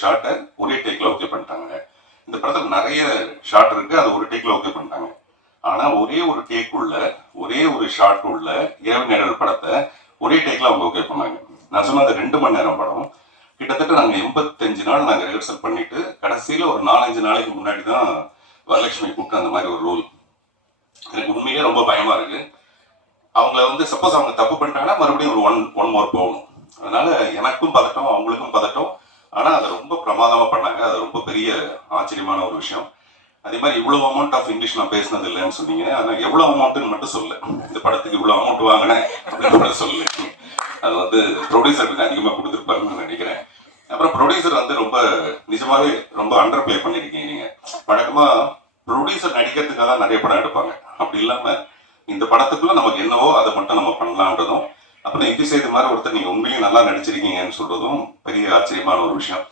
ஷாட்டை ஒரே டேக்ல ஓகே பண்ணிட்டாங்க. இந்த படத்துல நிறைய ஷாட் இருக்கு, அதை ஒரு டேக்ல ஓகே பண்ணிட்டாங்க. ஆனா ஒரே ஒரு டேக் உள்ள ஒரே ஒரு ஷாட் உள்ள இரவு நேரல் படத்தை ஒரே டேக்ல அவங்க ஓகே பண்ணாங்க. நான் சொன்னது 2 மணி நேரம் படம். கிட்டத்தட்ட நாங்க 85 நாள் நாங்க ரிஹர்சல் பண்ணிட்டு கடைசியில ஒரு 4-5 நாளைக்கு முன்னாடி தான் வரலட்சுமி கூப்பிட்டு அந்த மாதிரி ஒரு ரோல். எனக்கு உண்மையிலே ரொம்ப பயமா இருக்கு. அவங்கள வந்து சப்போஸ் அவங்க தப்பு பண்ணிட்டாங்கன்னா மறுபடியும் ஒரு ஒன் மோர் போகணும். அதனால எனக்கும் பதட்டம், அவங்களுக்கும் பதட்டம். ஆனா அதை ரொம்ப பிரமாதமா பண்ணாங்க. அது ரொம்ப பெரிய ஆச்சரியமான ஒரு விஷயம். அதே மாதிரி இவ்வளவு அமௌண்ட் ஆஃப் இங்கிலீஷ் நான் பேசினது இல்லைன்னு சொன்னீங்க. ஆனால் எவ்வளவு அமௌண்ட்னு மட்டும் சொல்ல, இந்த படத்துக்கு இவ்வளவு அமௌண்ட் வாங்கினேன் அப்படின்னு சொல்லு. அது வந்து ப்ரொடியூசருக்கு அதிகமாக கொடுத்துருப்பாருன்னு நினைக்கிறேன். அப்புறம் ப்ரொடியூசர் வந்து ரொம்ப நிஜமாவே ரொம்ப அண்டர் பிளே பண்ணியிருக்கீங்க. நீங்க வழக்கமா ப்ரொடியூசர் நடிக்கிறதுக்காக தான் நிறைய படம் எடுப்பாங்க. அப்படி இல்லாம இந்த படத்துக்குள்ள நமக்கு என்னவோ அதை மட்டும் நம்ம பண்ணலான்றதும், அப்புறம் இது செய்த மாதிரி ஒருத்தர் நீங்க உண்மையிலேயே நல்லா நடிச்சிருக்கீங்கன்னு சொல்றதும் பெரிய ஆச்சரியமான ஒரு விஷயம்.